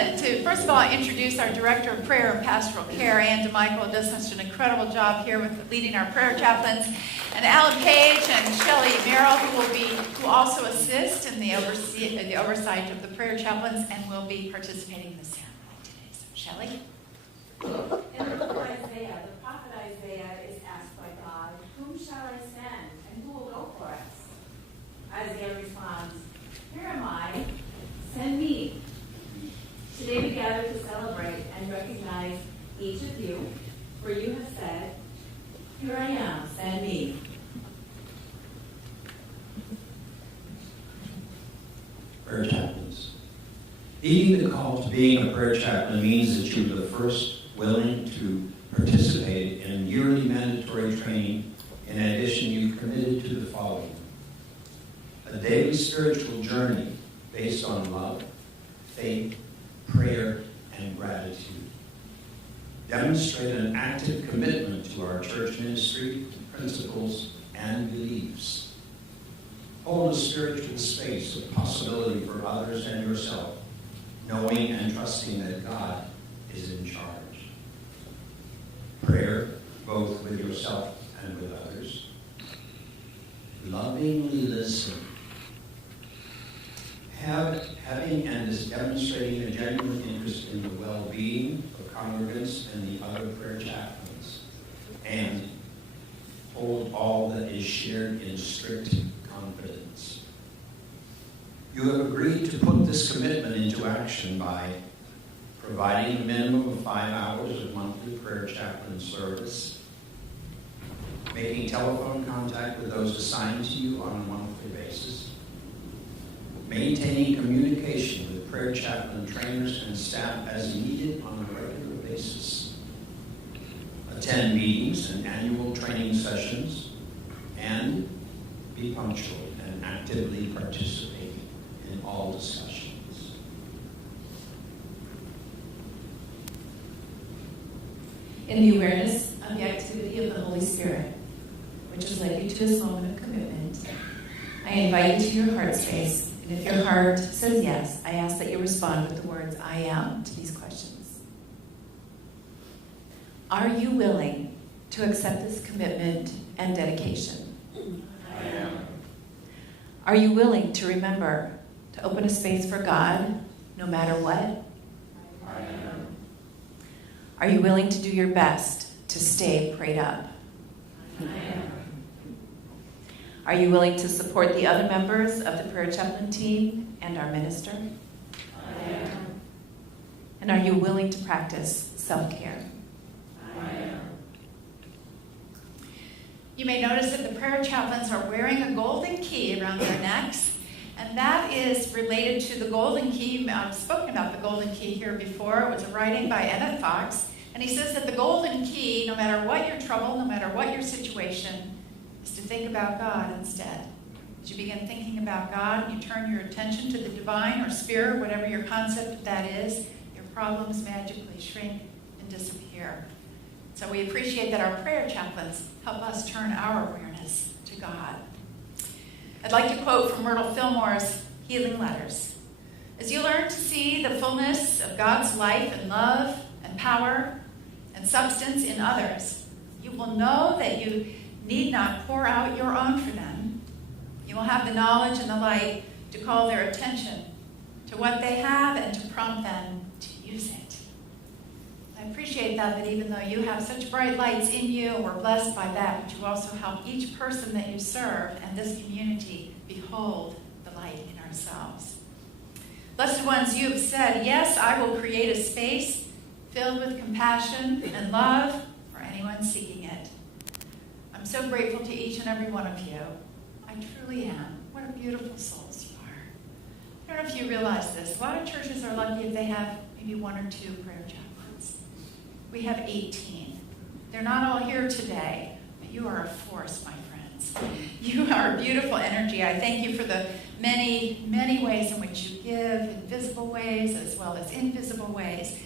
to first of all introduce our Director of Prayer and Pastoral Care, Ann DeMichael, who does such an incredible job here with leading our prayer chaplains, and Alan Page and Shelley Merrill, who also assist in the oversight of the prayer chaplains and will be participating in the ceremony today. So, Shelley? In the book of Isaiah, the prophet Isaiah is asked by God, "Whom shall I send, and who will go for us?" Isaiah responds, "Here am I, send me." Today we gather to celebrate and recognize each of you, for you have said, "Here I am, send me." Prayer chaplains. Heeding the call to being a prayer chaplain means that you are the first willing to participate in yearly mandatory training. In addition, you've committed to the following: a daily spiritual journey based on love, faith, prayer, and gratitude. Demonstrate an active commitment to our church ministry, principles, and beliefs. Hold a spiritual space of possibility for others and yourself, knowing and trusting that God is in charge. Prayer, both with yourself and with others. Lovingly listen. Having and demonstrating a genuine interest in the well-being of congregants and the other prayer chaplains. And hold all that is shared in strict confidence. You have agreed to put this commitment into action by providing a minimum of 5 hours of monthly prayer chaplain service, making telephone contact with those assigned to you on a monthly basis, maintaining communication with prayer chaplain trainers and staff as needed on a regular basis, attend meetings and annual training sessions, and be punctual and actively participate in all discussions. In the awareness of the activity of the Holy Spirit, which has led you to this moment of commitment, I invite you to your heart space. And if your heart says yes, I ask that you respond with the words, "I am," to these questions. Are you willing to accept this commitment and dedication? I am. Are you willing to remember to open a space for God no matter what? I am. Are you willing to do your best to stay prayed up? I am. Are you willing to support the other members of the prayer chaplain team and our minister? I am. And are you willing to practice self-care? I am. You may notice that the prayer chaplains are wearing a golden key around their necks, and that is related to the golden key. I've spoken about the golden key here before. It was a writing by Emmett Fox, and he says that the golden key, no matter what your trouble, no matter what your situation, is to think about God instead. As you begin thinking about God, you turn your attention to the divine or spirit, whatever your concept of that is, your problems magically shrink and disappear. So we appreciate that our prayer chaplains help us turn our awareness to God. I'd like to quote from Myrtle Fillmore's Healing Letters. As you learn to see the fullness of God's life and love and power and substance in others, you will know that you need not pour out your own for them. You will have the knowledge and the light to call their attention to what they have and to prompt them to use it. I appreciate that even though you have such bright lights in you, and we're blessed by that, but you also help each person that you serve and this community behold the light in ourselves. Blessed ones, you have said, "Yes, I will create a space filled with compassion and love for anyone seeking it." I'm so grateful to each and every one of you. I truly am. What a beautiful souls you are. I don't know if you realize this. A lot of churches are lucky if they have maybe 1 or 2 prayer chaplains. We have 18. They're not all here today, but you are a force, my friends. You are a beautiful energy. I thank you for the many, many ways in which you give, in visible ways as well as invisible ways,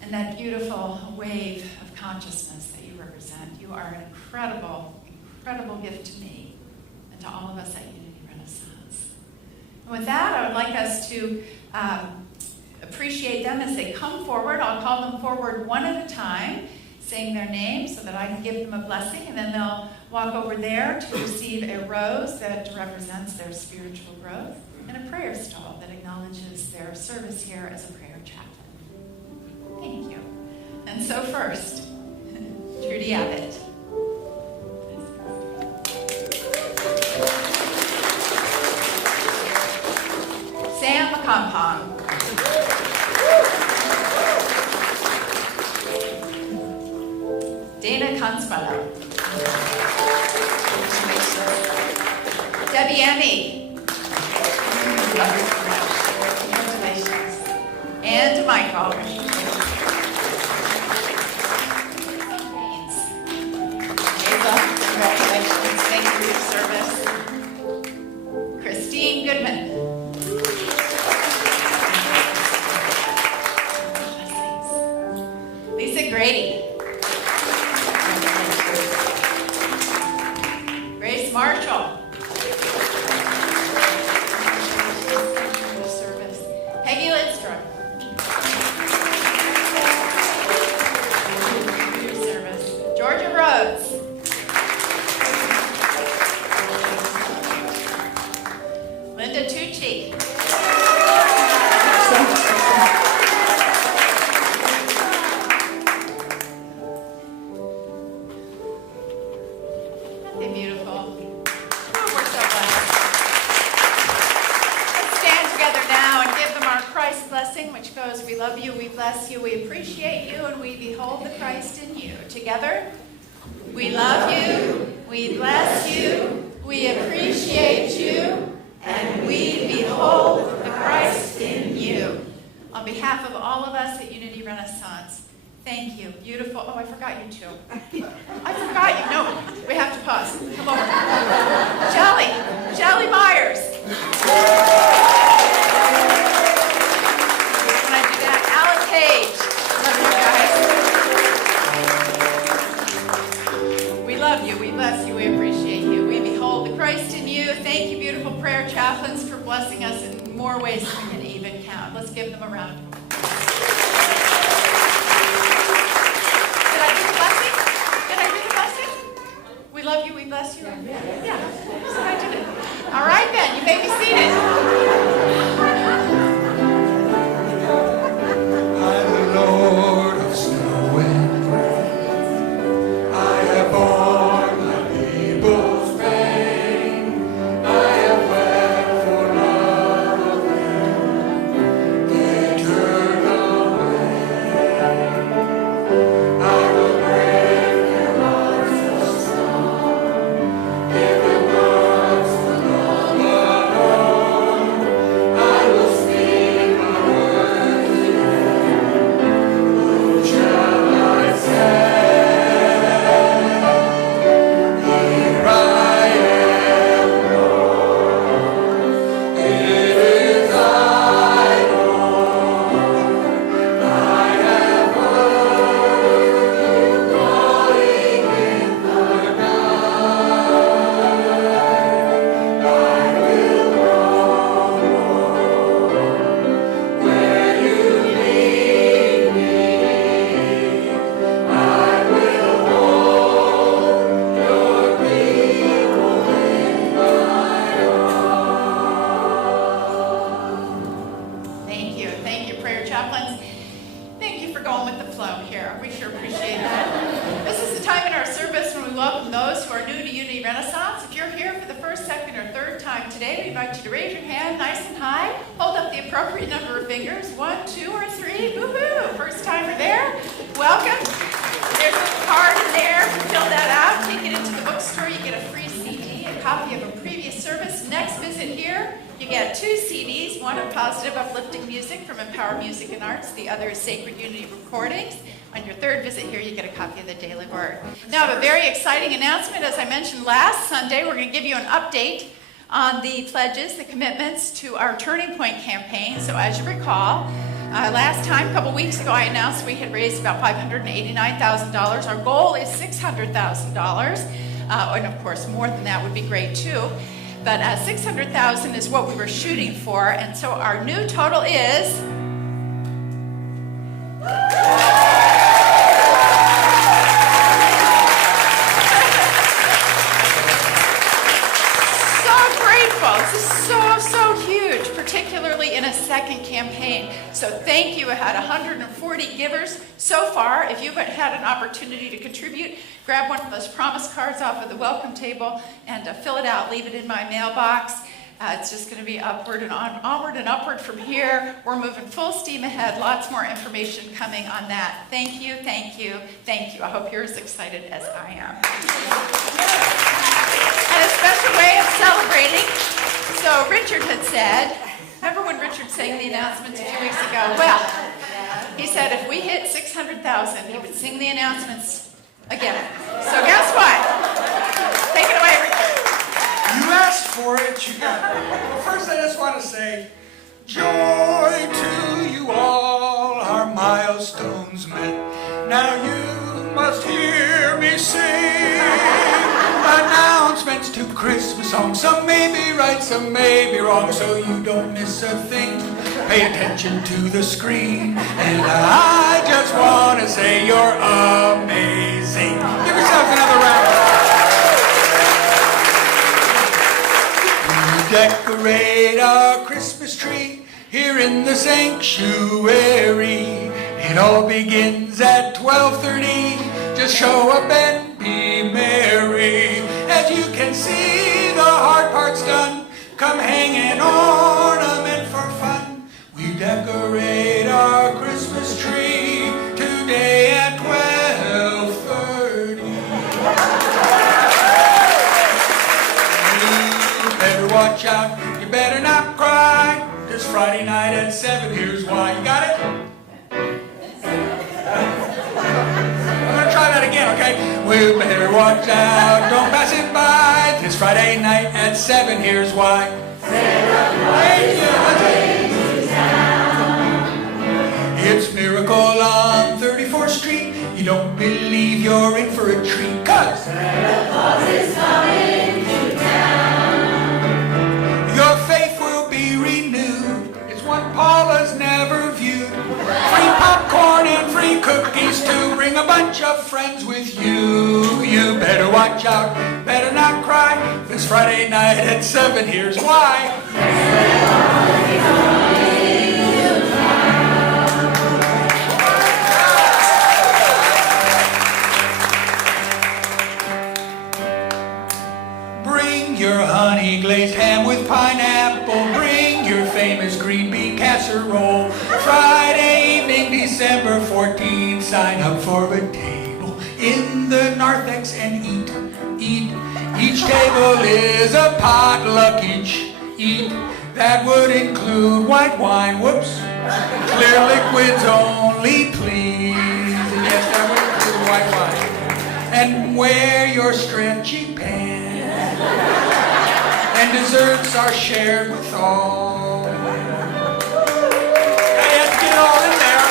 and that beautiful wave of consciousness that you represent. You are an incredible, incredible gift to me and to all of us at Unity Renaissance. And with that, I would like us to appreciate them as they come forward. I'll call them forward one at a time, saying their name so that I can give them a blessing, and then they'll walk over there to receive a rose that represents their spiritual growth and a prayer stole that acknowledges their service here as a prayer chaplain. Thank you. And so first, Trudy Abbott. Sam McCompong. Dana Consuelo. Debbie Emmy. Love you so much. Congratulations. And Michael. Ava, congratulations. Thank you for your service. Christine Goodman. Lisa Grady. Grace Marshall. Service. Peggy Lidstrom. Service. Georgia Rhodes. Linda Tucci. We love you, we bless you, we appreciate you, and we behold the Christ in you. Together, we love you, we bless you, we appreciate you, and we behold the Christ in you. On behalf of all of us at Unity Renaissance, thank you. Beautiful. Oh, I forgot you too. I forgot you. No, we have to pause. Come over. Jelly Myers. Page. Love you guys. We love you, we bless you, we appreciate you. We behold the Christ in you. Thank you, beautiful prayer chaplains, for blessing us in more ways than we can even count. Let's give them a round. Did I do the blessing? Did I do the blessing? We love you, we bless you. Yeah. So I did it. All right then, you may be seated. Lord of snow and rain, I have borne my people's pain. I have wept for love of them. They turn away. I will break their hearts of stone. Give them hearts for love alone. I will speak my words to them. Shall I say, here I am, Lord. It is I, Lord. I have heard you calling in the night. I will go, Lord, where you lead me. I will hold your people in my arms. Thank you, prayer chaplains. Thank you for going with the flow here. We sure appreciate that. This is the time in our service when we welcome those who are new to Unity Renaissance. If you're here for the first, second, or third time today, we invite you to raise your hand nice and high. Hold up the appropriate number of fingers. 1, 2, or 3. Woohoo! First timer there. Welcome. There's a card in there. Fill that out. Take it into the bookstore. You get a free CD, a copy of a previous service. Next visit here, you get 2 CDs. One of positive, uplifting music from Empower Music and Arts. The other is Sacred Unity Recordings. On your third visit here, you get a copy of the Daily Word. Now, I have a very exciting announcement. As I mentioned last Sunday, we're going to give you an update on the pledges, the commitments to our Turning Point campaign. So as you recall, last time, a couple weeks ago, I announced we had raised about $589,000. Our goal is $600,000. And of course, more than that would be great too. But $600,000 is what we were shooting for. And so our new total is So thank you. I had 140 givers so far. If you haven't had an opportunity to contribute, grab one of those promise cards off of the welcome table and fill it out. Leave it in my mailbox. It's just going to be upward and onward and upward from here. We're moving full steam ahead. Lots more information coming on that. Thank you, thank you, thank you. I hope you're as excited as I am. And a special way of celebrating. So Richard had said, remember when Richard sang the announcements a few weeks ago? Well, he said if we hit 600,000, he would sing the announcements again. So guess what? Take it away, Richard. You asked for it, you got it. Well, first I just want to say, joy to you all, our milestones met. Now you must hear me sing announcements to Christmas songs. Some may be right, some may be wrong, so you don't miss a thing. Pay attention to the screen, and I just want to say you're amazing. Give yourselves another round. Decorate our Christmas tree here in the sanctuary. It all begins at 12:30. Just show up and be merry. As you can see, the hard part's done. Come hang an ornament for fun. We decorate our Christmas tree today at 12:30. Watch out, you better not cry. This Friday night at 7, here's why. You got it? I'm gonna try that again, okay? We better watch out, don't pass it by. This Friday night at 7, here's why. It's Miracle on 34th Street. You don't believe you're in for a treat, 'cause Santa Claus is coming to town. Your faith will be renewed. It's one Paula's never viewed. Free popcorn and free cookies too. Bring a bunch of friends with you. You better watch out, better not cry. This Friday night at 7, here's why. Bring your honey glazed ham with pineapple. Bring your famous green bean casserole. Friday evening, December 14th, sign up for a table in the narthex and eat. Each table is a potluck each. Eat. That would include white wine, whoops. Clear liquids only, please. Yes, that would include white wine. And wear your stretchy pants. And desserts are shared with all. I had to get it all in there.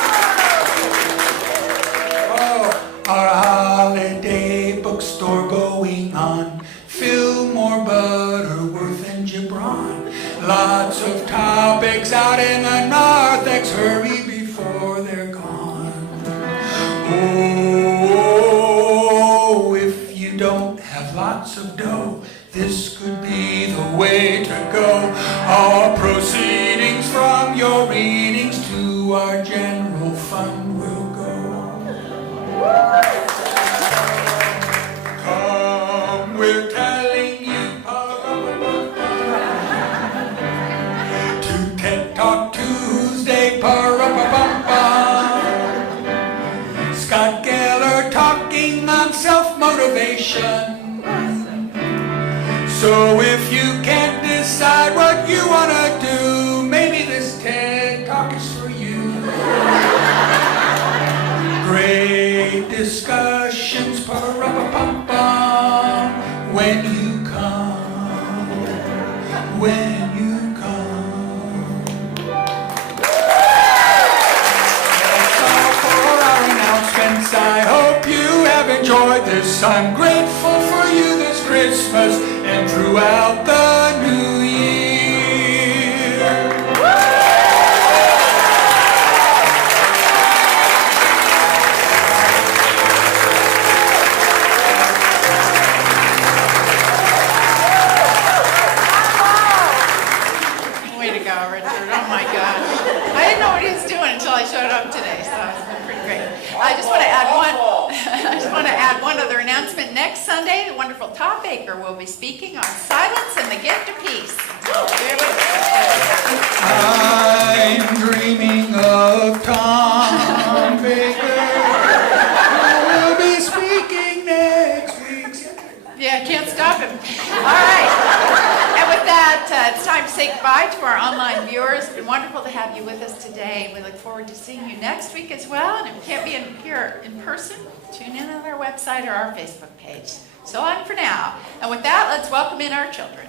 Oh, our holiday bookstore going on. Fillmore, Butterworth, and Gibran. Lots of topics out in the narthex. Hurry before they're gone. Oh, if you don't have lots of dough, this could be the way to go. All proceedings from your readings to our general fund will go. Come, we're telling you, to TED Talk Tuesday, Scott Geller talking on self-motivation. So if you can't decide what you want to do, maybe this TED Talk is for you. Great discussions, when you come, when you come. That's all for our announcements. I hope you have enjoyed this. I'm grateful for you this Christmas and throughout the new year. Way to go, Richard. Oh my gosh. I didn't know what he was doing. announcement next Sunday, the wonderful Tom Baker will be speaking on silence and the gift of peace. I'm dreaming of Tom Baker, who will be speaking next week. Yeah, can't stop him. All right. And with that, it's time to say goodbye to our online viewers. It's been wonderful to have you with us today. We look forward to seeing you next week as well. And if you can't be here in person, tune in on our website or our Facebook page. So on for now. And with that, let's welcome in our children.